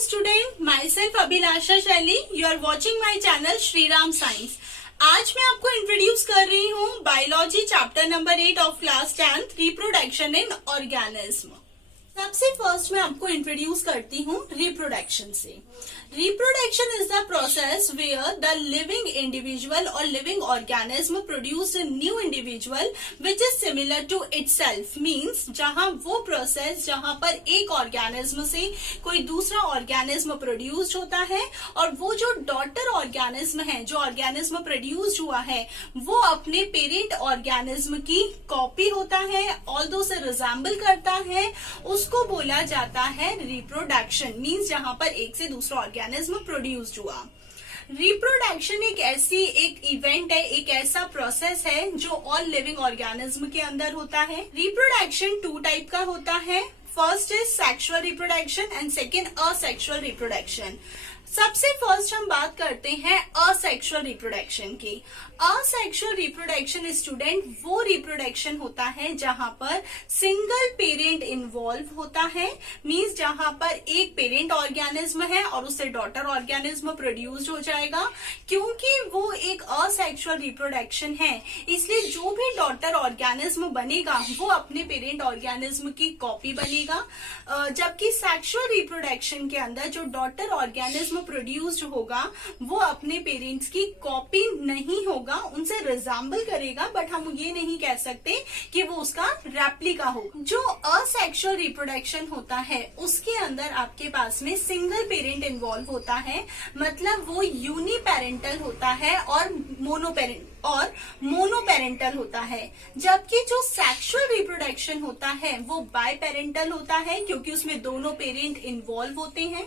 student, myself Abhilasha Shaili. You are watching my channel Shri Ram Science. आज मैं आपको introduce कर रही हूँ biology chapter number 8 of class 10 reproduction in organism. सबसे फर्स्ट मैं आपको इंट्रोड्यूस करती हूँ रिप्रोडक्शन से। Reproduction is the process where the living individual और living organism produce a new individual which is similar to itself. Means जहां वो process जहां पर एक ऑर्गेनिज्म से कोई दूसरा ऑर्गेनिज्म प्रोड्यूस होता है और वो जो डॉटर ऑर्गेनिज्म है, जो ऑर्गेनिज्म प्रोड्यूस हुआ है, वो अपने पेरेंट ऑर्गेनिज्म की कॉपी होता है, ऑल्दो से रिजेंबल करता है, उसको बोला जाता है रिप्रोडक्शन। मींस जहां पर एक से दूसरा ऑर्गेनिज्म प्रोड्यूस्ड हुआ। रिप्रोडक्शन एक इवेंट है, एक ऐसा प्रोसेस है जो ऑल लिविंग ऑर्गेनिज्म के अंदर होता है। रिप्रोडक्शन 2 टाइप का होता है। First is sexual reproduction and second asexual reproduction. सबसे फर्स्ट हम बात करते हैं असेक्सुअल रिप्रोडक्शन की। असेक्सुअल रिप्रोडक्शन स्टूडेंट वो रिप्रोडक्शन होता है जहां पर सिंगल पेरेंट इन्वॉल्व होता है। मींस जहां पर एक पेरेंट ऑर्गेनिज्म है और उससे डॉटर ऑर्गेनिज्म प्रोड्यूस हो जाएगा। क्योंकि वो एक असेक्सुअल रिप्रोडक्शन है, इसलिए जो भी डॉटर ऑर्गेनिज्म बनेगा वो अपने पेरेंट ऑर्गेनिज्म की कॉपी बनेगा। जबकि सेक्सुअल रिप्रोडक्शन के अंदर जो डॉटर ऑर्गेनिज्म प्रोड्यूस्ड होगा वो अपने पेरेंट्स की कॉपी नहीं होगा, उनसे रिजेंबल करेगा, बट हम ये नहीं कह सकते कि वो उसका रेप्लिका हो। जो असेक्सुअल रिप्रोडक्शन होता है उसके अंदर आपके पास में सिंगल पेरेंट इन्वॉल्व होता है, मतलब वो यूनिपेरेंटल होता है और मोनोपेरेंटल होता है। जबकि जो सेक्सुअल रिप्रोडक्शन होता है वो बायपेरेंटल होता है, क्योंकि उसमें दोनों पेरेंट इन्वॉल्व होते हैं।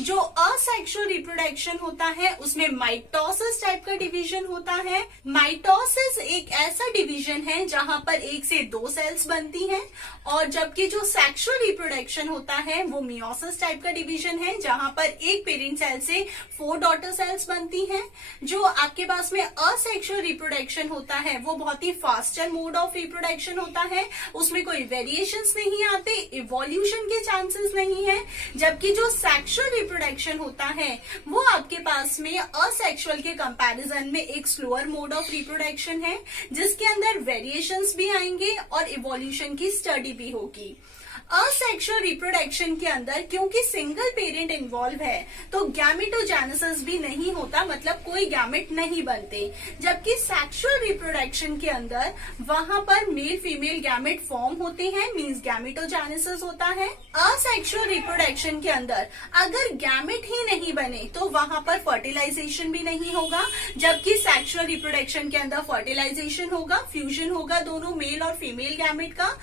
जो असेक्सुअल रिप्रोडक्शन होता है उसमें माइटोसिस टाइप का डिवीजन होता है। माइटोसिस एक ऐसा डिवीजन है जहां पर 1 से 2 सेल्स बनती हैं, और जबकि जो सेक्सुअल रिप्रोडक्शन होता है वो मियोसिस टाइप का डिवीजन है जहां पर एक पेरेंट सेल से 4 डॉटर सेल्स बनती हैं। जो आपके पास में असेक्सुअल रिप्रोडक्शन होता है वो बहुत ही फास्टर मोड ऑफ रिप्रोडक्शन होता है, उसमें कोई वेरिएशंस नहीं आते, इवोल्यूशन के चांसेस नहीं है। जबकि जो सेक्सुअल रिप्रोडक्शन होता है वो आपके पास में असेक्सुअल के कंपैरिजन में एक स्लोअर मोड ऑफ रिप्रोडक्शन है, जिसके अंदर वेरिएशंस भी आएंगे और इवोल्यूशन की स्टडी भी होगी। असेक्सुअल रिप्रोडक्शन के अंदर क्योंकि सिंगल पेरेंट इन्वॉल्व है तो गैमेटोजेनेसिस भी नहीं होता, मतलब कोई गैमेट नहीं बनते। जबकि सेक्सुअल रिप्रोडक्शन के अंदर वहां पर मेल फीमेल गैमेट फॉर्म होते हैं, मींस गैमेटोजेनेसिस होता है। असेक्सुअल रिप्रोडक्शन के अंदर अगर गैमेट ही नहीं बने तो वहां पर फर्टिलाइजेशन भी नहीं होगा। जबकि सेक्सुअल रिप्रोडक्शन के अंदर फर्टिलाइजेशन होगा, फ्यूजन होगा दोनों मेल और फीमेल गैमेट का।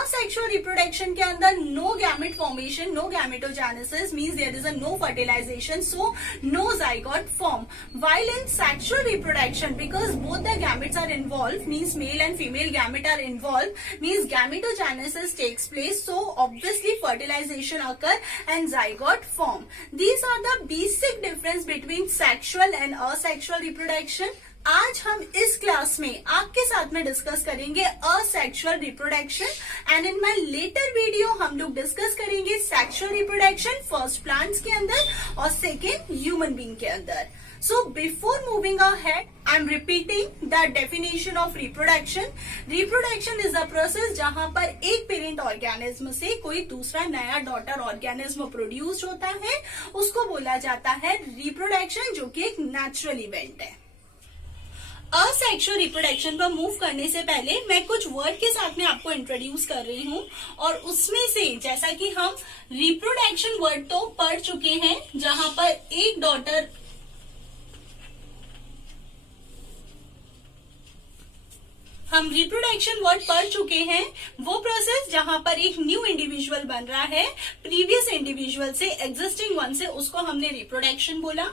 असेक्सुअल रिप्रोडक्शन के अंदर no gamete formation, no gametogenesis, means there is a no fertilization, so no zygote form. While in sexual reproduction, because both the gametes are involved, means male and female gamete are involved, means gametogenesis takes place, so obviously fertilization occur and zygote form. These are the basic difference between sexual and asexual reproduction. आज हम इस class में आपके साथ में discuss करेंगे asexual reproduction and in my later video हम लोग डिस्कस करेंगे सेक्सुअल रिप्रोडक्शन, फर्स्ट प्लांट्स के अंदर और सेकेंड ह्यूमन बीइंग के अंदर। So before moving ahead, I'm repeating the definition of reproduction. Reproduction is a process जहां पर एक पेरेंट ऑर्गेनिज्म से कोई दूसरा नया डॉटर ऑर्गेनिज्म प्रोड्यूस होता है, उसको बोला जाता है रिप्रोडक्शन, जो कि एक नेचुरल इवेंट है। असेक्सुअल रिप्रोडक्शन पर मूव करने से पहले मैं कुछ वर्ड के साथ में आपको इंट्रोड्यूस कर रही हूँ, और उसमें से जैसा कि हम रिप्रोडक्शन वर्ड तो पढ़ चुके हैं जहां पर एक डॉटर हम रिप्रोडक्शन वर्ड पढ़ चुके हैं, वो प्रोसेस जहां पर एक न्यू इंडिविजुअल बन रहा है प्रीवियस इंडिविजुअल से, एग्जिस्टिंग वन से, उसको हमने रिप्रोडक्शन बोला।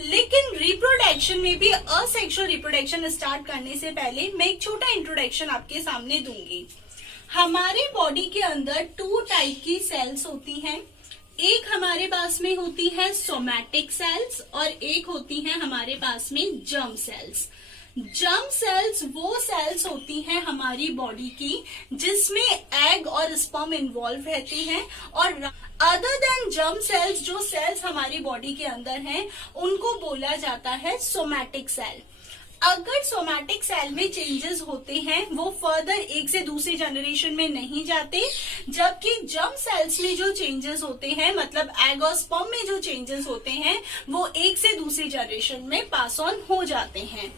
लेकिन रिप्रोडक्शन में भी असेक्सुअल रिप्रोडक्शन स्टार्ट करने से पहले मैं एक छोटा इंट्रोडक्शन आपके सामने दूंगी। हमारे बॉडी के अंदर 2 टाइप की सेल्स होती हैं। एक हमारे पास में होती है सोमैटिक सेल्स और एक होती है हमारे पास में जर्म सेल्स। जर्म सेल्स वो सेल्स होती हैं हमारी बॉडी की जिसमें एग और स्पर्म इन्वॉल्व रहते हैं, और अदर देन जर्म सेल्स जो सेल्स हमारी बॉडी के अंदर हैं उनको बोला जाता है सोमैटिक सेल। अगर सोमैटिक सेल में चेंजेस होते हैं वो फर्दर एक से दूसरी जनरेशन में नहीं जाते, जबकि जर्म सेल्स में जो चेंजेस होते हैं मतलब एग और स्पर्म में जो चेंजेस होते हैं वो एक से दूसरी जनरेशन में पास ऑन हो जाते हैं।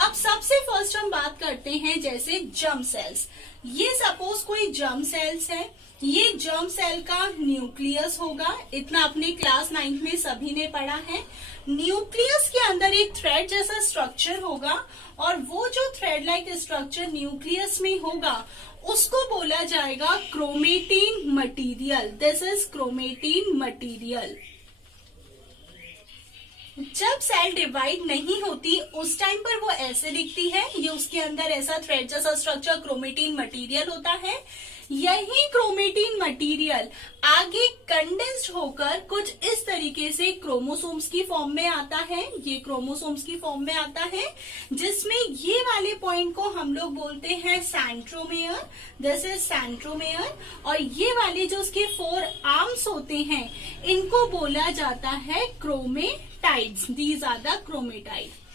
अब सबसे फर्स्ट हम बात करते हैं जैसे जर्म सेल्स। ये सपोज कोई जर्म सेल्स है, ये जर्म सेल का न्यूक्लियस होगा, इतना अपने क्लास 9th में सभी ने पढ़ा है। न्यूक्लियस के अंदर एक थ्रेड जैसा स्ट्रक्चर होगा, और वो जो थ्रेड लाइक स्ट्रक्चर न्यूक्लियस में होगा उसको बोला जाएगा chromatin material. This is chromatin material. जब सेल डिवाइड नहीं होती उस टाइम पर वो ऐसे दिखती है, ये उसके अंदर ऐसा थ्रेड जैसा स्ट्रक्चर क्रोमेटिन मटेरियल होता है। यही क्रोमेटिन मटेरियल आगे कंडेंस्ड होकर कुछ इस तरीके से क्रोमोसोम्स की फॉर्म में आता है। ये क्रोमोसोम्स की फॉर्म में आता है जिसमें ये वाले पॉइंट को हम लोग बोलते हैं सेंट्रोमेयर। This is centromere. और ये वाले जो उसके 4 आर्म्स होते हैं इनको बोला जाता है chromatids. These are the chromatid.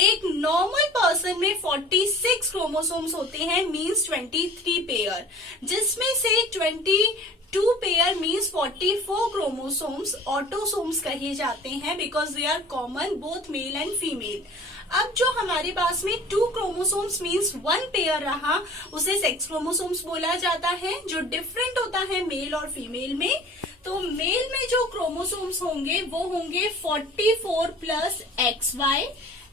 एक नॉर्मल पर्सन में 46 क्रोमोसोम्स होते हैं, मींस 23 पेयर, जिसमें से 22 पेयर मींस 44 क्रोमोसोम्स ऑटोसोम्स कहे जाते हैं because they are common both male and female. अब जो हमारे पास में 2 क्रोमोसोम्स मींस 1 पेयर रहा उसे सेक्स क्रोमोसोम्स बोला जाता है, जो डिफरेंट होता है मेल और फीमेल में। तो मेल में जो क्रोमोसोम्स होंगे वो होंगे 44 plus XY,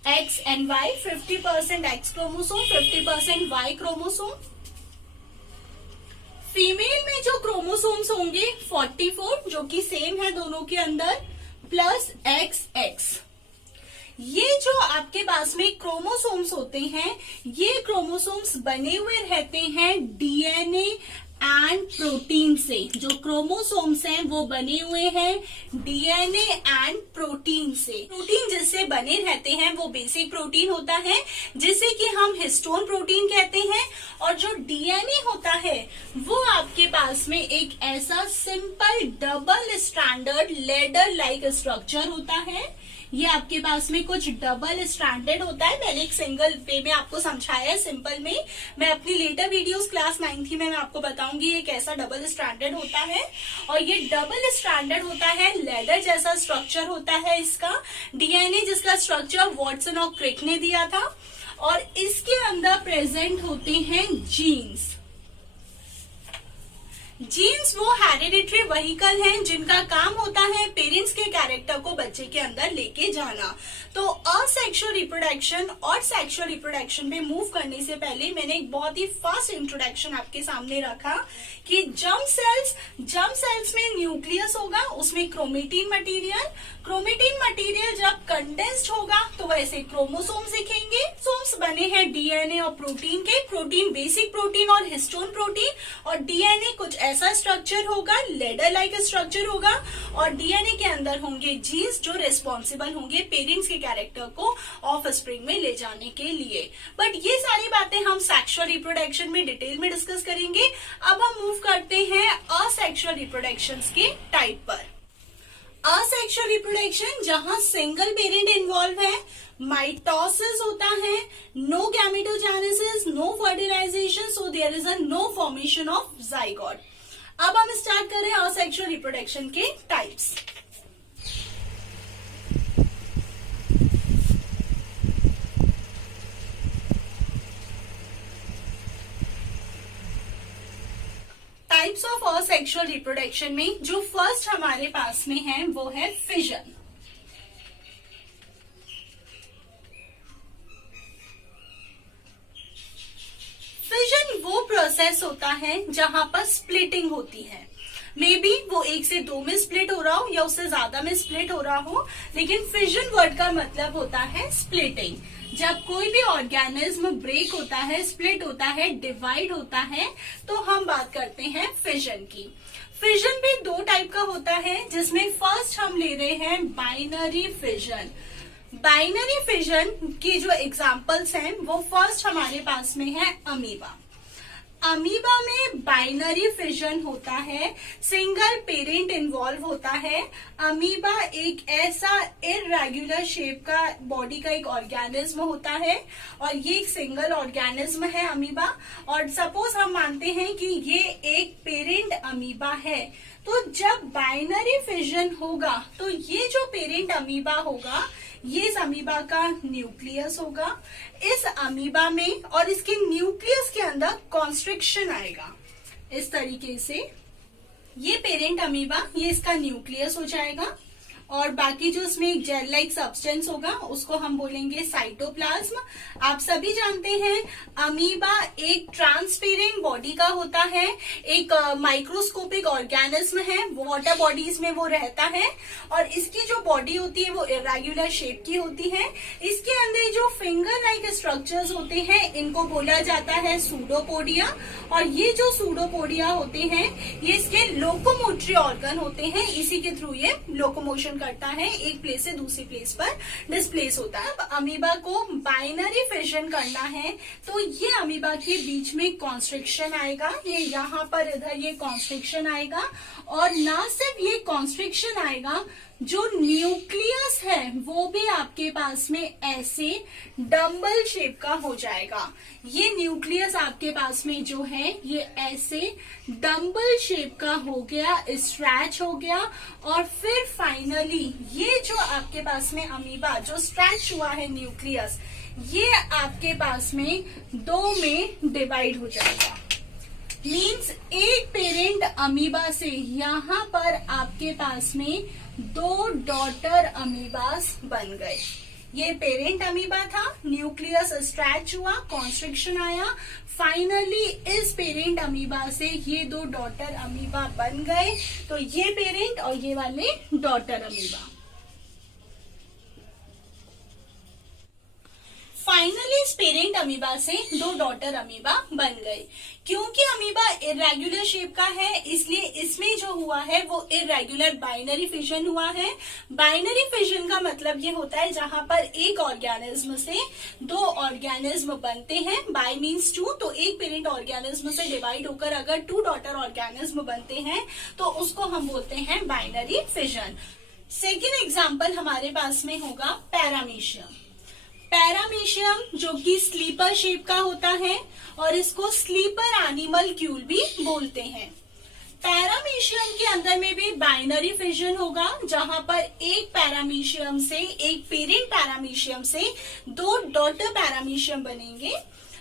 X and Y, 50% X chromosome, 50% Y chromosome. Female में जो क्रोमोसोम्स होंगे 44, जो कि सेम है दोनों के अंदर, प्लस XX। ये जो आपके पास में क्रोमोसोम्स होते हैं ये क्रोमोसोम्स बने हुए रहते हैं DNA एंड प्रोटीन से। जो क्रोमोसोम्स हैं वो बने हुए हैं DNA एंड प्रोटीन से। प्रोटीन जिससे बने रहते हैं वो बेसिक प्रोटीन होता है जिसे कि हम हिस्टोन प्रोटीन कहते हैं, और जो DNA होता है वो आपके पास में एक ऐसा simple double stranded ladder like structure होता है। ये आपके पास में कुछ डबल स्ट्रैंडेड होता है। मैंने एक सिंगल वे में आपको समझाया है सिंपल में, मैं अपनी लेटर वीडियोस क्लास 9th में मैं आपको बताऊंगी ये कैसा डबल स्ट्रैंडेड होता है। और ये डबल स्ट्रैंडेड होता है, लेडर जैसा स्ट्रक्चर होता है इसका। DNA जिसका स्ट्रक्चर वॉटसन और क्रिक ने दिया था, और इसके अंदर प्रेजेंट होते हैं जीन्स। जीन्स वो हेरिडिटरी व्हीकल हैं जिनका काम होता है पेरेंट्स के कैरेक्टर को बच्चे के अंदर लेके जाना। तो असेक्सुअल रिप्रोडक्शन और सेक्सुअल रिप्रोडक्शन में मूव करने से पहले मैंने एक बहुत ही फास्ट इंट्रोडक्शन आपके सामने रखा कि जर्म सेल्स में न्यूक्लियस होगा, उसमें क्रोमेटिन मटेरियल जब कंडेंस्ड होगा तो वैसे क्रोमोसोम्स दिखेंगे। सोम्स बने हैं DNA और प्रोटीन के। प्रोटीन बेसिक प्रोटीन और हिस्टोन प्रोटीन, और DNA कुछ ऐसा स्ट्रक्चर होगा, लेडर लाइक स्ट्रक्चर होगा, और DNA के अंदर होंगे जीन्स जो रिस्पॉन्सिबल होंगे पेरेंट्स के कैरेक्टर को ऑफ स्प्रिंग में ले जाने के लिए। बट ये सारी बातें हम सेक्सुअल रिप्रोडक्शन में डिटेल में डिस्कस करेंगे। अब हम मूव करते हैं असेक्सुअल रिप्रोडक्शन के टाइप पर। असेक्सुअल रिप्रोडक्शन जहां सिंगल पेरेंट इन्वॉल्व है, माइटोसिस होता है, no gametogenesis, no fertilization, so there is a no formation of zygote. अब हम स्टार्ट करें असेक्सुअल रिप्रोडक्शन के types. Types of asexual reproduction में जो फर्स्ट हमारे पास में है वो है फिजन। फिजन वो प्रोसेस होता है जहां पर स्प्लिटिंग होती है। मे बी वो 1 से 2 में स्प्लिट हो रहा हो या उससे ज्यादा में स्प्लिट हो रहा हो, लेकिन फिजन वर्ड का मतलब होता है स्प्लिटिंग। जब कोई भी ऑर्गेनिज्म ब्रेक होता है, स्प्लिट होता है, डिवाइड होता है, तो हम बात करते हैं फिजन की। फिजन भी 2 टाइप का होता है, जिसमें फर्स्ट हम ले रहे हैं बाइनरी फिजन। बाइनरी फिजन की जो एग्जांपल्स हैं वो फर्स्ट हमारे पास में है अमीबा। अमीबा में बाइनरी फिजन होता है, सिंगल पेरेंट इन्वॉल्व होता है। अमीबा एक ऐसा इरेगुलर शेप का बॉडी का एक ऑर्गेनिज्म होता है और ये एक सिंगल ऑर्गेनिज्म है अमीबा। और सपोज हम मानते हैं कि ये एक पेरेंट अमीबा है, तो जब बाइनरी फिजन होगा तो ये जो पेरेंट अमीबा होगा ये इस अमीबा का न्यूक्लियस होगा। इस अमीबा में और इसके न्यूक्लियस के अंदर कॉन्स्ट्रिक्शन आएगा। इस तरीके से ये पेरेंट अमीबा, ये इसका न्यूक्लियस हो जाएगा और बाकी जो इसमें एक जेल लाइक सब्सटेंस होगा उसको हम बोलेंगे साइटोप्लाज्म। आप सभी जानते हैं अमीबा एक ट्रांसपेरेंट बॉडी का होता है, एक माइक्रोस्कोपिक ऑर्गेनिज्म है, वाटर बॉडीज में वो रहता है और इसकी जो बॉडी होती है वो इरेगुलर शेप की होती है। इसके अंदर जो फिंगर लाइक स्ट्रक्चर्स होते हैं इनको बोला जाता है सूडोपोडिया और ये जो सूडोपोडिया होते हैं ये इसके लोकोमोटरी ऑर्गन होते हैं, इसी के थ्रू ये लोकोमोशन करता है, एक प्लेस से दूसरी प्लेस पर डिस्प्लेस होता है। अब अमीबा को बाइनरी फिजन करना है तो ये अमीबा के बीच में कॉन्स्ट्रिक्शन आएगा, ये यहाँ पर इधर ये कॉन्स्ट्रिक्शन आएगा और ना सिर्फ ये कॉन्स्ट्रिक्शन आएगा, जो न्यूक्लियस है वो भी आपके पास में ऐसे डम्बल शेप का हो जाएगा। ये न्यूक्लियस आपके पास में जो है ये ऐसे डम्बल शेप का हो गया, स्ट्रेच हो गया और फिर फाइनली ये जो आपके पास में अमीबा जो स्ट्रेच हुआ है न्यूक्लियस, ये आपके पास में दो में डिवाइड हो जाएगा। मीन्स एक पेरेंट अमीबा से यहाँ पर आपके पास में दो डॉटर अमीबास बन गए। ये पेरेंट अमीबा था, न्यूक्लियस स्ट्रेच हुआ, कॉन्स्ट्रिक्शन आया, फाइनली इस पेरेंट अमीबा से ये दो डॉटर अमीबा बन गए। तो ये पेरेंट और ये वाले डॉटर अमीबा। फाइनली इस पेरेंट अमीबा से दो डॉटर अमीबा बन गए। क्योंकि अमीबा इरेगुलर शेप का है इसलिए इसमें जो हुआ है वो इरेगुलर बाइनरी फिजन हुआ है। बाइनरी फिजन का मतलब ये होता है जहां पर एक ऑर्गेनिज्म से दो ऑर्गेनिज्म बनते हैं, बाय मीन्स टू, तो एक पेरेंट ऑर्गेनिज्म से डिवाइड होकर अगर टू डॉटर ऑर्गेनिज्म बनते हैं तो उसको हम बोलते हैं बाइनरी फिजन। सेकेंड एग्जाम्पल हमारे पास में होगा पैरामीशियम। पैरामीशियम जो कि स्लीपर शेप का होता है और इसको स्लीपर एनिमल क्यूल भी बोलते हैं। पैरामीशियम के अंदर में भी बाइनरी फिजन होगा जहां पर एक पैरामीशियम से, एक पेरेंट पैरामीशियम से दो डॉटर पैरामीशियम बनेंगे।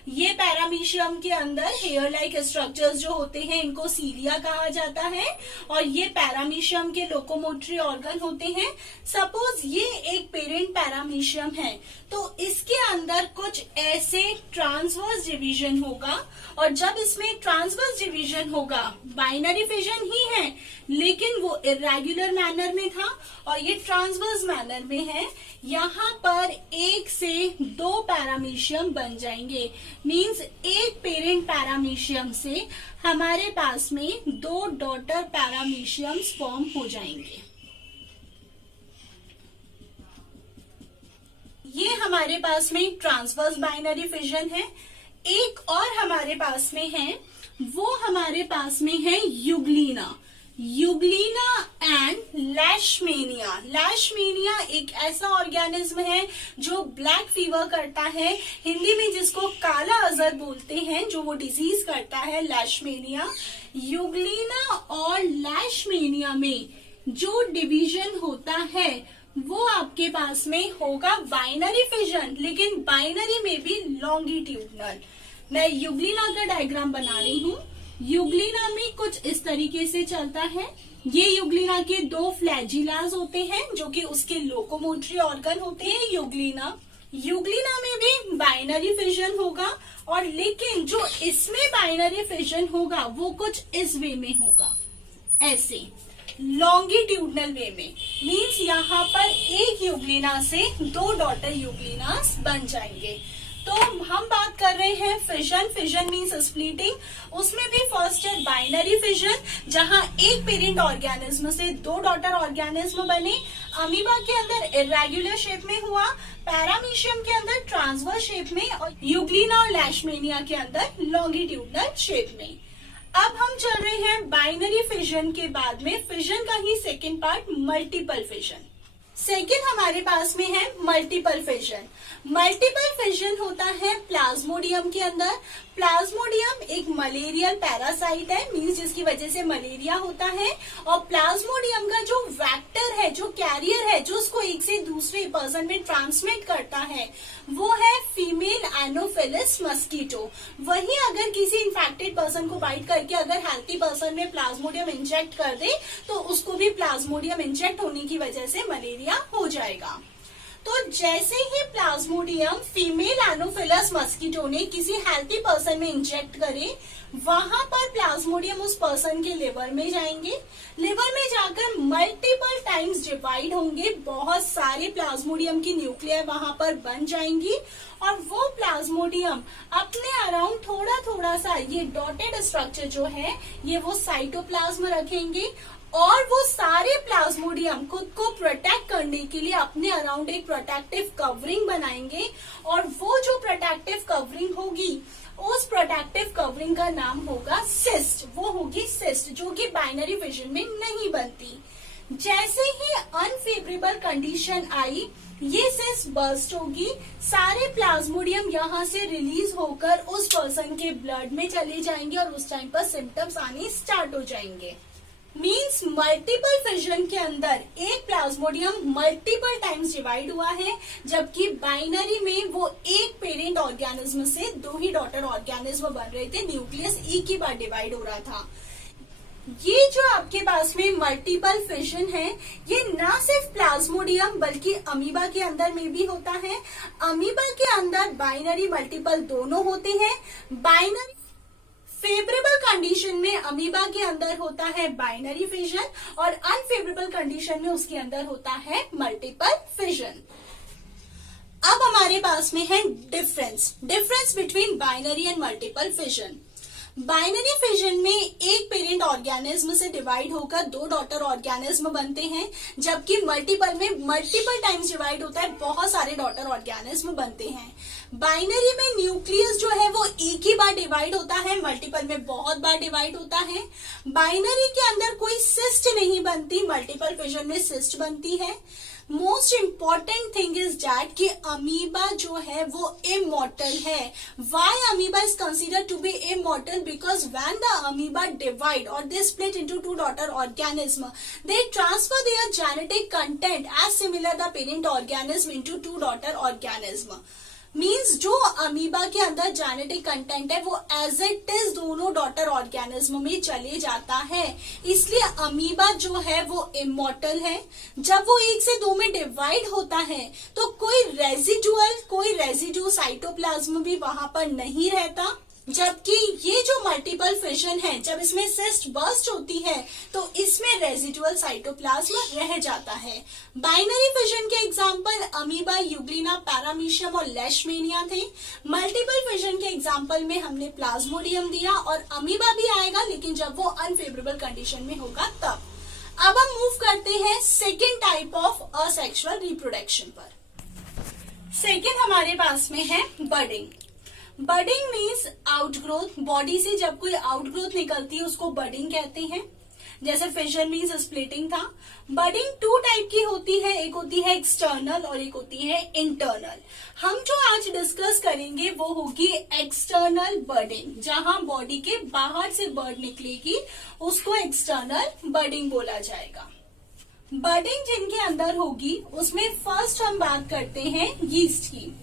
ये पैरामीशियम के अंदर हेयर लाइक स्ट्रक्चर्स जो होते हैं इनको सीलिया कहा जाता है और ये पैरामीशियम के लोकोमोटरी ऑर्गन होते हैं। सपोज ये एक पेरेंट पैरामीशियम है तो इसके अंदर कुछ ऐसे ट्रांसवर्स डिवीजन होगा और जब इसमें ट्रांसवर्स डिवीजन होगा, बाइनरी फिजन ही है लेकिन वो इरेगुलर मैनर में था और ये ट्रांसवर्स मैनर में है, यहाँ पर एक से दो पैरामीशियम बन जाएंगे। मींस एक पेरेंट पैरामीशियम से हमारे पास में दो डॉटर पैरामीशियम्स फॉर्म हो जाएंगे। ये हमारे पास में ट्रांसवर्स बाइनरी फिजन है। एक और हमारे पास में है, वो हमारे पास में है Euglena. Euglena and Leishmania. Leishmania एक ऐसा ऑर्गेनिज्म है जो ब्लैक फीवर करता है, हिंदी में जिसको काला अजर बोलते हैं, जो वो डिजीज करता है लैशमेनिया। यूग्लिना और लैशमेनिया में जो डिवीजन होता है वो आपके पास में होगा बाइनरी फिजन, लेकिन बाइनरी में भी लॉन्गिट्यूडनल। मैं यूग्लिना का डायग्राम बना रही हूँ। यूग्लिना में कुछ इस तरीके से चलता है। ये यूग्लिना के दो फ्लैजिलास होते हैं जो कि उसके लोकोमोटरी ऑर्गन होते हैं। यूग्लिना में भी बाइनरी फिजन होगा और लेकिन जो इसमें बाइनरी फिजन होगा वो कुछ इस वे में होगा, ऐसे लॉन्गिट्यूडनल वे में। मीन्स यहाँ पर एक यूग्लिना से दो डॉटर यूग्लिनास बन जाएंगे। तो हम बात कर रहे हैं फिजन। Fission means splitting. उसमें भी फर्स्ट है बाइनरी फिजन, जहां एक पेरेंट ऑर्गेनिज्म से दो डॉटर ऑर्गेनिज्म बने। अमीबा के अंदर इरेगुलर शेप में हुआ, पैरामीशियम के अंदर ट्रांसवर्स शेप में, और यूग्लिना और लेशमेनिया के अंदर लॉन्गिट्यूडनल शेप में। अब हम चल रहे हैं बाइनरी फिजन के बाद में फिजन का ही second part, multiple fission. Second हमारे पास में है मल्टीपल फिजन। मल्टीपल फिजन होता है प्लाज्मोडियम के अंदर। प्लाज्मोडियम एक मलेरियल पैरासाइट है, मीन्स जिसकी वजह से मलेरिया होता है। और प्लाज्मोडियम का जो वेक्टर है, जो कैरियर है, जो उसको एक से दूसरे पर्सन में ट्रांसमिट करता है, वो है फीमेल एनोफिलिस मस्कीटो। वही अगर किसी इन्फेक्टेड पर्सन को बाइट करके अगर हेल्थी पर्सन में प्लाज्मोडियम इंजेक्ट कर दे, तो उसको भी प्लाज्मोडियम इंजेक्ट होने की वजह से मलेरिया हो जाएगा। तो जैसे ही प्लाज्मोडियम फीमेल एनोफिलस मस्कीटो ने किसी हेल्थी पर्सन में इंजेक्ट करे, वहां पर प्लाज्मोडियम उस पर्सन के लिवर में जाएंगे। लिवर में जाकर मल्टीपल टाइम्स डिवाइड होंगे, बहुत सारे प्लाज्मोडियम की न्यूक्लियर वहां पर बन जाएंगी, और वो प्लाज्मोडियम अपने अराउंड थोड़ा थोड़ा सा ये डॉटेड स्ट्रक्चर जो है, ये वो साइटोप्लाज्म रखेंगे। और वो सारे प्लाज्मोडियम खुद को प्रोटेक्ट करने के लिए अपने अराउंड एक प्रोटेक्टिव कवरिंग बनाएंगे, और वो जो प्रोटेक्टिव कवरिंग होगी, उस प्रोटेक्टिव कवरिंग का नाम होगा सिस्ट। वो होगी सिस्ट, जो कि बाइनरी फिजन में नहीं बनती। जैसे ही अनफेवरेबल कंडीशन आई, ये सिस्ट बर्स्ट होगी, सारे प्लाज्मोडियम यहाँ से रिलीज होकर उस पर्सन के ब्लड में चले जाएंगे, और उस टाइम पर सिम्टम्स आने स्टार्ट हो जाएंगे। मीन्स मल्टीपल फिजन के अंदर एक प्लाज्मोडियम मल्टीपल टाइम्स डिवाइड हुआ है, जबकि बाइनरी में वो एक पेरेंट ऑर्गेनिज्म से दो ही डॉटर ऑर्गेनिज्म बन रहे थे, न्यूक्लियस एक ही बार डिवाइड हो रहा था। ये जो आपके पास में मल्टीपल फिजन है, ये ना सिर्फ प्लाज्मोडियम बल्कि अमीबा के अंदर में भी होता है। अमीबा के अंदर बाइनरी मल्टीपल दोनों होते हैं। बाइनरी फेवरेबल कंडीशन में अमीबा के अंदर होता है बाइनरी फिजन, और अनफेवरेबल कंडीशन में उसके अंदर होता है मल्टीपल फिजन। अब हमारे पास में है difference between binary and multiple fission. Binary fission में एक पेरेंट ऑर्गेनिज्म से डिवाइड होकर दो डॉटर ऑर्गेनिज्म बनते हैं, जबकि मल्टीपल में मल्टीपल टाइम्स डिवाइड होता है, बहुत सारे डॉटर ऑर्गेनिज्म बनते हैं। बाइनरी में न्यूक्लियस जो है वो एक ही बार डिवाइड होता है, मल्टीपल में बहुत बार डिवाइड होता है। बाइनरी के अंदर कोई सिस्ट नहीं बनती, मल्टीपल फिजन में सिस्ट बनती है। Most important thing is that कि अमीबा जो है वो इमॉर्टल है। Why amoeba is considered to be immortal? Because when the amoeba divide और they split into two daughter organism, they transfer their genetic content as similar the parent organism into two daughter organism. Means जो amoeba के अंदर genetic content है वो as it is दोनों daughter organism में चले जाता है, इसलिए अमीबा जो है वो इमॉर्टल है। जब वो एक से दो में डिवाइड होता है तो कोई रेजिड्यू साइटोप्लाज्म भी वहां पर नहीं रहता, जबकि ये जो मल्टीपल फिजन है, जब इसमें सिस्ट बर्स्ट होती है तो इसमें रेजिडुअल साइटोप्लाज्म रह जाता है। बाइनरी फिजन के एग्जांपल अमीबा, यूग्लिना, पैरामीशियम और लेशमेनिया थे। मल्टीपल फिजन के एग्जांपल में हमने प्लाज्मोडियम दिया, और अमीबा भी आएगा, लेकिन जब वो अनफेवरेबल कंडीशन में होगा तब। अब हम मूव करते हैं second type of asexual reproduction पर। सेकेंड हमारे पास में है budding. Budding means outgrowth. Body से जब कोई आउटग्रोथ निकलती है उसको बडिंग कहते हैं। जैसे फिजन मीन्स स्प्लिटिंग था। बडिंग टू टाइप की होती है, एक होती है एक्सटर्नल और एक होती है इंटरनल। हम जो आज डिस्कस करेंगे वो होगी एक्सटर्नल बडिंग, जहां बॉडी के बाहर से बर्ड निकलेगी उसको एक्सटर्नल बडिंग बोला जाएगा। बडिंग जिनके अंदर होगी उसमें फर्स्ट हम बात करते हैं यीस्ट की।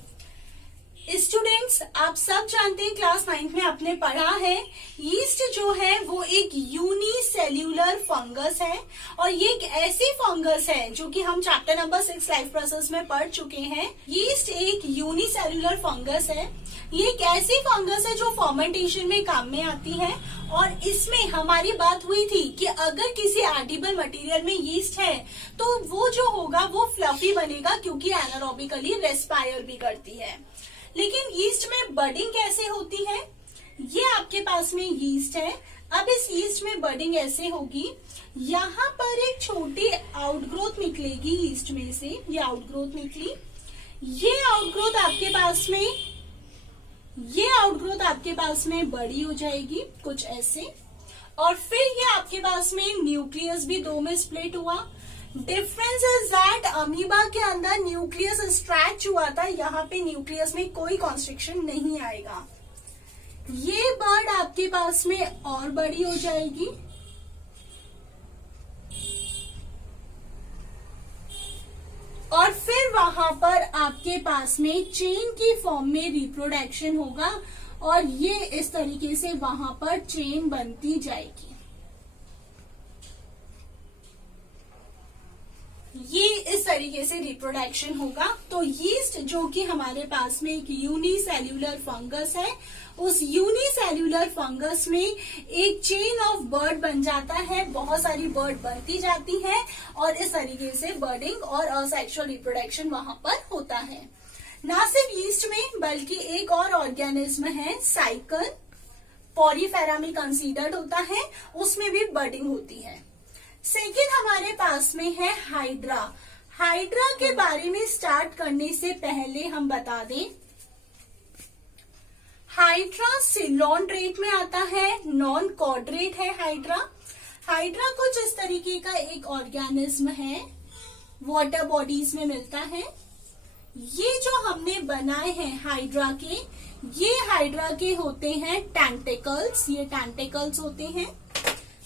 स्टूडेंट्स, आप सब जानते हैं, क्लास 9th में आपने पढ़ा है, यीस्ट जो है वो एक यूनिसेल्यूलर फंगस है, और ये एक ऐसी फंगस है जो कि हम चैप्टर नंबर 6 लाइफ प्रोसेस में पढ़ चुके हैं। यीस्ट एक यूनिसेल्यूलर फंगस है। ये एक ऐसी फंगस है जो फर्मेंटेशन में काम में आती है, और इसमें हमारी बात हुई थी कि अगर किसी एडिबल मटेरियल में यीस्ट है तो वो जो होगा वो फ्लफी बनेगा, क्योंकि एनारोबिकली रेस्पायर भी करती है। लेकिन यीस्ट में बडिंग कैसे होती है? ये आपके पास में यीस्ट है। अब इस यीस्ट में बडिंग ऐसे होगी, यहाँ पर एक छोटी आउटग्रोथ निकलेगी यीस्ट में से, ये आउटग्रोथ निकली, ये आउटग्रोथ आपके पास में बड़ी हो जाएगी कुछ ऐसे, और फिर ये आपके पास में न्यूक्लियस भी दो में स्प्लिट हुआ। डिफरेंस इज दैट अमीबा के अंदर न्यूक्लियस स्ट्रेच हुआ था, यहाँ पे न्यूक्लियस में कोई कॉन्स्ट्रिक्शन नहीं आएगा। ये बर्ड आपके पास में और बड़ी हो जाएगी, और फिर वहां पर आपके पास में चेन की फॉर्म में रिप्रोडक्शन होगा, और ये इस तरीके से वहां पर चेन बनती जाएगी। ये इस तरीके से रिप्रोडक्शन होगा। तो यीस्ट जो कि हमारे पास में एक यूनिसेल्यूलर फंगस है, उस यूनिसेल्यूलर फंगस में एक चेन ऑफ बर्ड बन जाता है, बहुत सारी बर्ड बनती जाती है, और इस तरीके से बर्डिंग और असेक्सुअल रिप्रोडक्शन वहां पर होता है। ना सिर्फ यीस्ट में बल्कि एक और ऑर्गेनिज्म है साइकन, पॉरीफेरा में कंसीडर्ड होता है, उसमें भी बर्डिंग होती है। सेकेंड हमारे पास में है हाइड्रा। हाइड्रा के बारे में स्टार्ट करने से पहले हम बता दें, हाइड्रा सिलोन्ड्रेट में आता है, नॉन कॉर्ड्रेट है हाइड्रा। हाइड्रा कुछ इस तरीके का एक ऑर्गेनिज्म है, वाटर बॉडीज में मिलता है। ये जो हमने बनाए हैं हाइड्रा के, ये हाइड्रा के होते हैं टेंटिकल्स, ये टेंटिकल्स होते हैं।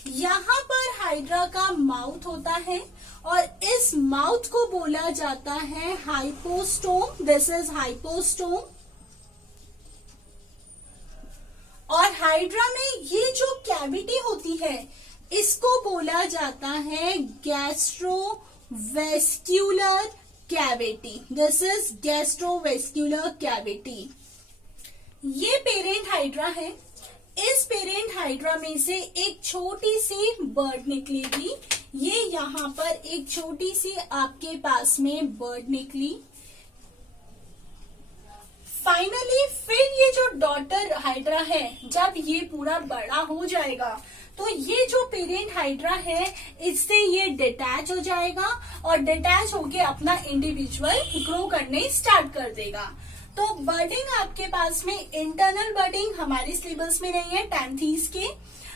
यहाँ पर हाइड्रा का माउथ होता है, और इस माउथ को बोला जाता है हाइपोस्टोम। This is hypostome. और हाइड्रा में ये जो कैविटी होती है, इसको बोला जाता है gastrovascular cavity. This is gastrovascular cavity. ये पेरेंट हाइड्रा है। इस पेरेंट हाइड्रा में से एक छोटी सी बर्ड निकलेगी। ये यहाँ पर एक छोटी सी आपके पास में बर्ड निकली। फाइनली फिर ये जो डॉटर हाइड्रा है, जब ये पूरा बड़ा हो जाएगा तो ये जो पेरेंट हाइड्रा है, इससे ये डिटैच हो जाएगा, और डिटैच होके अपना इंडिविजुअल ग्रो करने स्टार्ट कर देगा। तो बर्डिंग आपके पास में इंटरनल बर्डिंग हमारे सिलेबस में नहीं है टैंथीज के,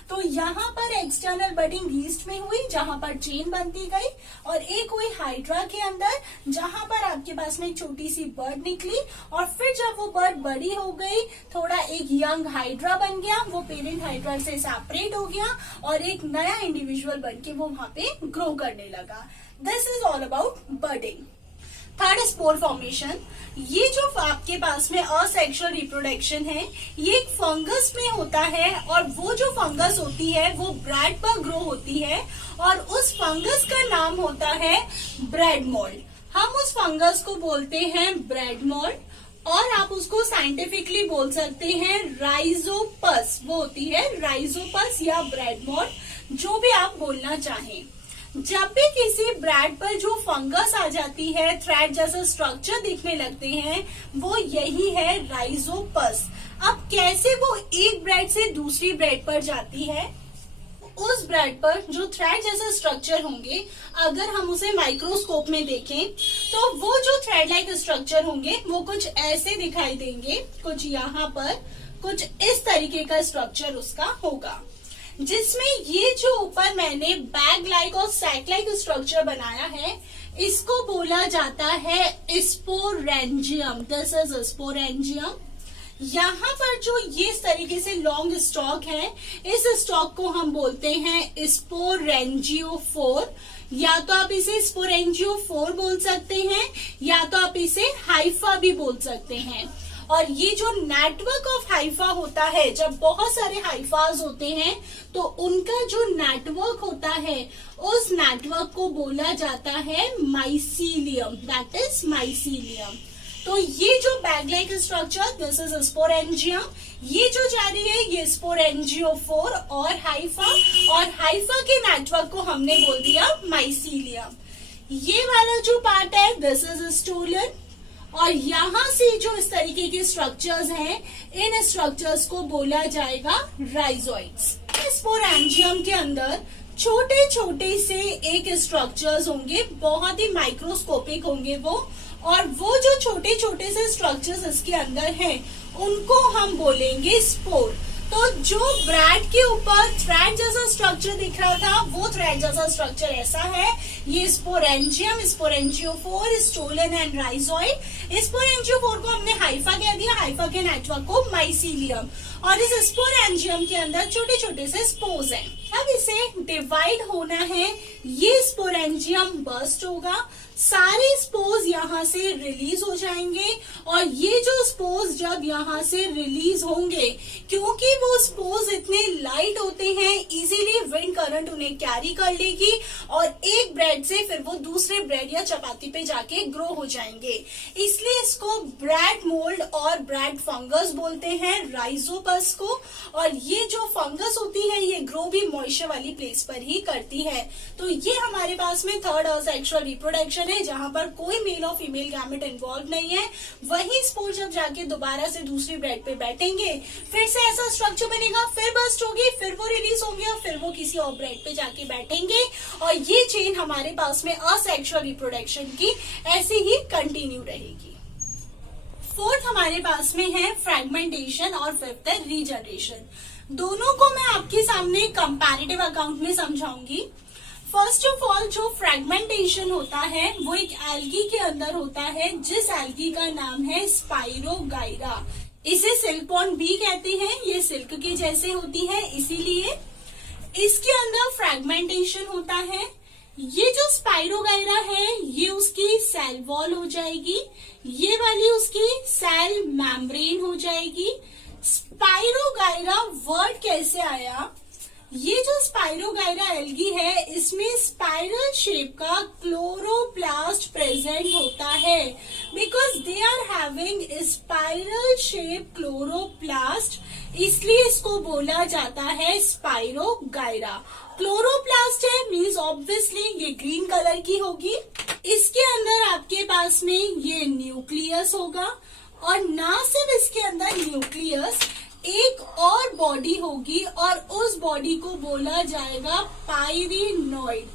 तो यहाँ पर एक्सटर्नल बर्डिंग यीस्ट में हुई, जहां पर चेन बनती गई, और एक हुई हाइड्रा के अंदर, जहां पर आपके पास में एक छोटी सी बर्ड निकली, और फिर जब वो बर्ड बड़ी हो गई, थोड़ा एक यंग हाइड्रा बन गया, वो पेरेंट हाइड्रा से सेपरेट हो गया, और एक नया इंडिविजुअल बन के वो वहां पे ग्रो करने लगा। This is all about budding. Third, spore formation. ये जो आपके पास में असेक्सुअल रिप्रोडक्शन है, ये एक फंगस में होता है, और वो जो फंगस होती है वो ब्रेड पर ग्रो होती है, और उस फंगस का नाम होता है ब्रेड मोल्ड। हम उस फंगस को बोलते हैं ब्रेड मोल्ड, और आप उसको साइंटिफिकली बोल सकते हैं राइजोपस। वो होती है राइजोपस या ब्रेड मोल्ड, जो भी आप बोलना चाहें। जब भी किसी ब्रेड पर जो फंगस आ जाती है, थ्रेड जैसा स्ट्रक्चर दिखने लगते हैं, वो यही है राइजोपस। अब कैसे वो एक ब्रेड से दूसरी ब्रेड पर जाती है? उस ब्रेड पर जो थ्रेड जैसा स्ट्रक्चर होंगे, अगर हम उसे माइक्रोस्कोप में देखें तो वो जो थ्रेड लाइक स्ट्रक्चर होंगे वो कुछ ऐसे दिखाई देंगे, कुछ यहाँ पर कुछ इस तरीके का स्ट्रक्चर उसका होगा, जिसमें ये जो ऊपर मैंने बैग लाइक और सैक लाइक स्ट्रक्चर बनाया है, इसको बोला जाता है स्पोरेंजियम। This is sporangium. यहाँ पर जो ये इस तरीके से लॉन्ग स्टॉक है, इस स्टॉक को हम बोलते हैं स्पोरेंजियोफोर। या तो आप इसे स्पोरेंजियोफोर बोल सकते हैं, या तो आप इसे हाइफा भी बोल सकते हैं। और ये जो नेटवर्क ऑफ हाइफा होता है, जब बहुत सारे हाइफाज होते हैं तो उनका जो नेटवर्क होता है, उस नेटवर्क को बोला जाता है माइसीलियम। That is mycelium. तो ये जो bag like structure, this is sporangium. ये जो जा रही है ये स्पोरेंजियोफोर और हाइफा के नेटवर्क को हमने बोल दिया माइसीलियम। ये वाला जो पार्ट है, दिस इज स्टोलन, और यहाँ से जो इस तरीके के स्ट्रक्चर्स हैं, इन स्ट्रक्चर्स को बोला जाएगा राइजोइड्स। स्पोरेंजियम के अंदर छोटे छोटे से एक स्ट्रक्चर्स होंगे, बहुत ही माइक्रोस्कोपिक होंगे वो, और वो जो छोटे छोटे से स्ट्रक्चर्स इसके अंदर हैं उनको हम बोलेंगे स्पोर। तो जो ब्रैड के ऊपर थ्रेड जैसा स्ट्रक्चर दिख रहा था, वो थ्रेड जैसा स्ट्रक्चर ऐसा है। ये sporangium, sporangiophore, stolon and rhizoid. Sporangiophore को हमने हाइफा कह दिया, हाइफा के नेटवर्क को माइसीलियम, और इस स्पोरेंजियम के अंदर छोटे छोटे से स्पोर्स हैं। अब इसे डिवाइड होना है, ये स्पोरेंजियम बर्स्ट होगा, सारे स्पोर्स यहाँ से रिलीज हो जाएंगे, और ये जो स्पोर्स जब यहाँ से रिलीज होंगे, क्योंकि वो स्पोर्स इतने लाइट होते हैं, इजीली विंड करंट उन्हें कैरी कर लेगी, और एक ब्रेड से फिर वो दूसरे ब्रेड या चपाती पे जाके ग्रो हो जाएंगे। इसलिए इसको ब्रेड मोल्ड और ब्रेड फंगस बोलते हैं, राइजोपस को। और ये जो फंगस होती है, ये ग्रो भी मॉइस्चर वाली प्लेस पर ही करती है। तो ये हमारे पास में थर्ड असेक्सुअल रिप्रोडक्शन है, जहां पर कोई मेल और फीमेल गैमेट इन्वॉल्व नहीं है। वही स्पोर जब जाके दोबारा से दूसरी ब्रेड पे बैठेंगे, फिर से ऐसा स्ट्रक्चर बनेगा, फिर बस्ट होगी, फिर वो रिलीज होंगे, और फिर वो किसी और ब्रेड पे जाके बैठेंगे, और ये चेन हमारे पास में असेक्सुअल रिप्रोडक्शन की ऐसे ही कंटिन्यू रहेगी। फोर्थ हमारे पास में है फ्रेगमेंटेशन, और फिफ्थ है रीजनरेशन। दोनों को मैं आपके सामने कंपैरेटिव अकाउंट में समझाऊंगी। फर्स्ट ऑफ ऑल, जो फ्रेगमेंटेशन होता है वो एक एल्गी के अंदर होता है, जिस एल्गी का नाम है स्पाइरोगाइरा। इसे सिल्क पॉन्ड बी कहते हैं, ये सिल्क के जैसे होती है, इसीलिए इसके अंदर फ्रेगमेंटेशन होता है। ये जो स्पाइरोगाइरा है, ये उसकी सेल वॉल हो जाएगी, ये वाली उसकी सेल मेम्ब्रेन हो जाएगी। स्पाइरोगाइरा वर्ड कैसे आया? ये जो स्पाइरोगाइरा एल्गी है, इसमें स्पाइरल शेप का क्लोरोप्लास्ट प्रेजेंट होता है, because they are having spiral shape chloroplast, इसलिए इसको बोला जाता है स्पाइरोगाइरा। क्लोरोप्लास्ट है मीन्स ऑब्वियसली ये ग्रीन कलर की होगी। इसके अंदर आपके पास में ये न्यूक्लियस होगा, और ना सिर्फ इसके अंदर न्यूक्लियस, एक और बॉडी होगी, और उस बॉडी को बोला जाएगा पाइरेनॉइड।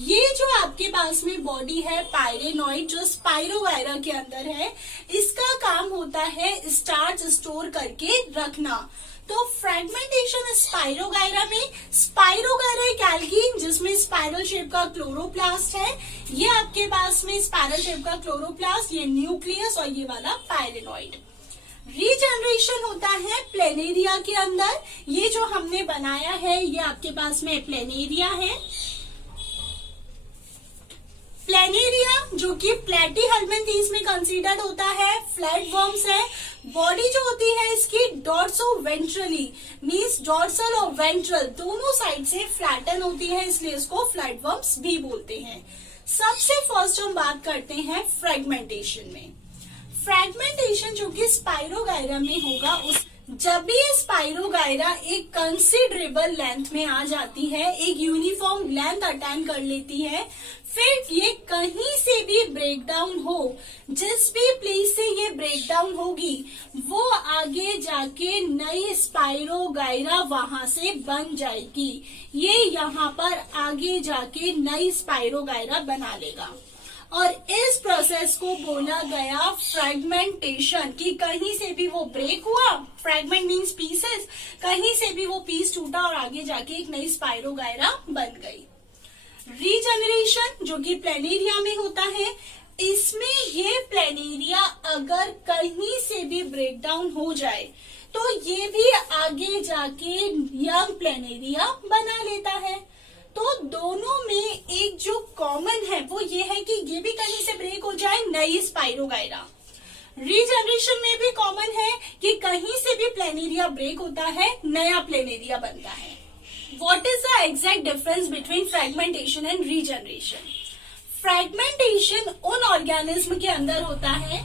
ये जो आपके पास में बॉडी है पाइरेनॉइड, जो स्पाइरोगाइरा के अंदर है, इसका काम होता है स्टार्च स्टोर करके रखना। तो फ्रेगमेंटेशन स्पाइरोगाइरा में, स्पाइरोगाइरा एक एल्गी जिसमें स्पाइरल शेप का क्लोरोप्लास्ट है, ये आपके पास में स्पाइरल शेप का क्लोरोप्लास्ट, ये न्यूक्लियस, और ये वाला पाइरेनॉइड। रीजनरेशन होता है प्लेनेरिया के अंदर। ये जो हमने बनाया है, ये आपके पास में प्लेनेरिया है। प्लेनेरिया जो कि प्लेटीहेल्मिन्थीज में कंसीडर्ड होता है, फ्लैट वर्म्स है। बॉडी जो होती है इसकी डॉर्सो वेंट्रली मीन्स डॉर्सल और वेंट्रल दोनों साइड से फ्लैटन होती है, इसलिए इसको फ्लैट वर्म्स भी बोलते हैं। सबसे फर्स्ट हम बात करते हैं फ्रेगमेंटेशन में। फ्रेगमेंटेशन जो कि स्पाइरोगाइरा में होगा, उस जब भी ये स्पाइरोगाइरा एक कंसिडरेबल लेंथ में आ जाती है, एक यूनिफॉर्म लेंथ अटेन कर लेती है, फिर ये कहीं से भी ब्रेक डाउन हो, जिस भी प्लेस से ये ब्रेक डाउन होगी, वो आगे जाके नई स्पाइरोगाइरा वहां से बन जाएगी। ये यहाँ पर आगे जाके नई स्पाइरोगाइरा बना लेगा, और इस प्रोसेस को बोला गया फ्रेगमेंटेशन, कि कहीं से भी वो ब्रेक हुआ, फ्रेगमेंट मीन्स पीसेस, कहीं से भी वो पीस टूटा और आगे जाके एक नई स्पाइरोगाइरा बन गई। रीजनरेशन जो कि प्लेनेरिया में होता है, इसमें ये प्लेनेरिया अगर कहीं से भी ब्रेक डाउन हो जाए तो ये भी आगे जाके यंग प्लेनेरिया बना लेता है। तो दोनों में एक जो कॉमन है वो ये है कि ये भी कहीं से ब्रेक हो जाए, नई स्पाइरोगाइरा। रीजनरेशन में भी कॉमन है कि कहीं से भी प्लेनेरिया ब्रेक होता है, नया प्लेनेरिया बनता है। What is the exact difference between fragmentation and regeneration? Fragmentation उन ऑर्गेनिज्म के अंदर होता है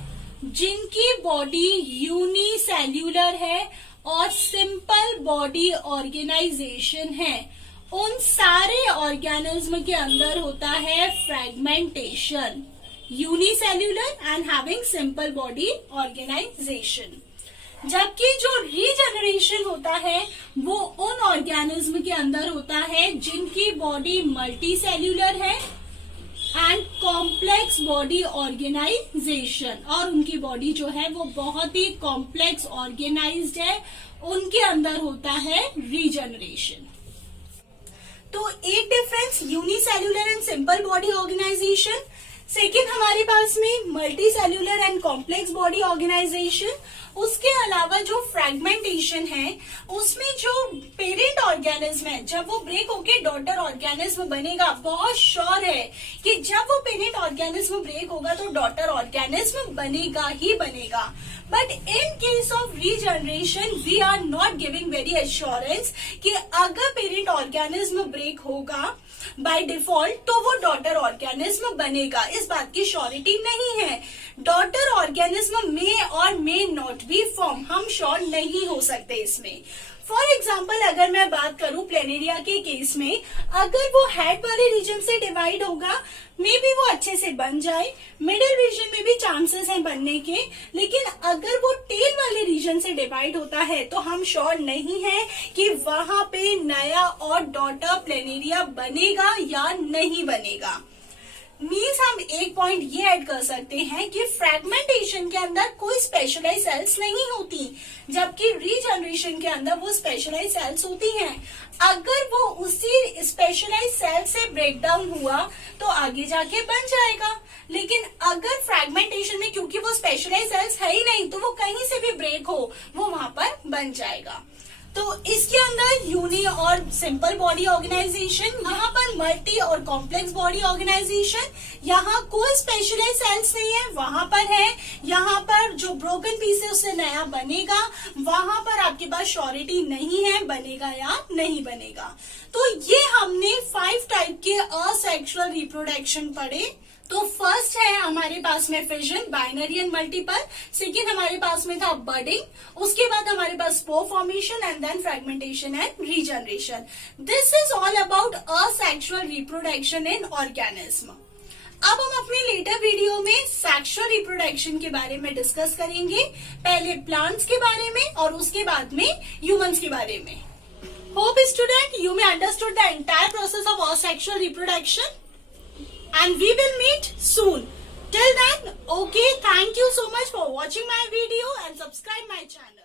जिनकी बॉडी यूनिसेल्यूलर है और सिंपल बॉडी ऑर्गेनाइजेशन है, उन सारे ऑर्गेनिज्म के अंदर होता है fragmentation. unicellular and having simple body organization. जबकि जो रीजनरेशन होता है वो उन ऑर्गेनिज्म के अंदर होता है जिनकी बॉडी मल्टी सेल्यूलर है एंड कॉम्प्लेक्स बॉडी ऑर्गेनाइजेशन, और उनकी बॉडी जो है वो बहुत ही कॉम्प्लेक्स ऑर्गेनाइज्ड है, उनके अंदर होता है रीजनरेशन. तो एक difference unicellular and simple body organization. Second हमारे पास में multicellular and complex body organization. उसके अलावा जो फ्रेगमेंटेशन है उसमें जो पेरेंट ऑर्गेनिज्म है जब वो ब्रेक होके डॉटर ऑर्गेनिज्म बनेगा, बहुत श्योर है कि जब वो पेरेंट ऑर्गेनिज्म ब्रेक होगा तो डॉटर ऑर्गेनिज्म बनेगा ही बनेगा. But in case of regeneration we are not giving very assurance कि अगर पेरेंट ऑर्गेनिज्म ब्रेक होगा बाय डिफॉल्ट तो वो डॉटर ऑर्गेनिज्म बनेगा. इस बात की श्योरिटी नहीं है. डॉटर ऑर्गेनिज्म मे और मे नॉट बी फॉर्म, हम श्योर नहीं हो सकते इसमें. फॉर एग्जाम्पल अगर मैं बात करूं प्लेनेरिया के केस में, अगर वो हेड वाले रीजन से डिवाइड होगा मे बी वो अच्छे से बन जाए, मिडिल रीजन में भी चांसेस हैं बनने के, लेकिन अगर वो टेल वाले रीजन से डिवाइड होता है तो हम श्योर नहीं है कि वहां पे नया और डॉटर प्लेनेरिया बनेगा या नहीं बनेगा. मीन्स हम एक पॉइंट ये ऐड कर सकते हैं कि फ्रेगमेंटेशन के अंदर कोई स्पेशलाइज सेल्स नहीं होती, जबकि रीजनरेशन के अंदर वो स्पेशलाइज सेल्स होती हैं. अगर वो उसी स्पेशलाइज सेल से ब्रेक डाउन हुआ तो आगे जाके बन जाएगा, लेकिन अगर फ्रेगमेंटेशन में क्योंकि वो स्पेशलाइज सेल्स है ही नहीं तो वो कहीं से भी ब्रेक हो वो वहां पर बन जाएगा. तो इसके अंदर यूनी और सिंपल बॉडी ऑर्गेनाइजेशन, यहाँ पर मल्टी और कॉम्प्लेक्स बॉडी ऑर्गेनाइजेशन, यहाँ कोई स्पेशलाइज सेल्स नहीं है, वहां पर है. यहाँ पर जो ब्रोकन पीस है उससे नया बनेगा, वहां पर आपके पास श्योरिटी नहीं है बनेगा या नहीं बनेगा. तो ये हमने 5 टाइप के असेक्सुअल रिप्रोडक्शन पढ़े. तो फर्स्ट है हमारे पास में fission, binary and multiple. Second हमारे पास में था बडिंग. उसके बाद हमारे पास spore formation and then fragmentation and regeneration. This is all about asexual reproduction in organism. अब हम अपने लेटर वीडियो में सेक्सुअल रिप्रोडक्शन के बारे में डिस्कस करेंगे, पहले प्लांट्स के बारे में और उसके बाद में ह्यूमंस के बारे में. Hope student you may understood the entire process of asexual reproduction. And we will meet soon. Till then, okay, thank you so much for watching my video and subscribe my channel.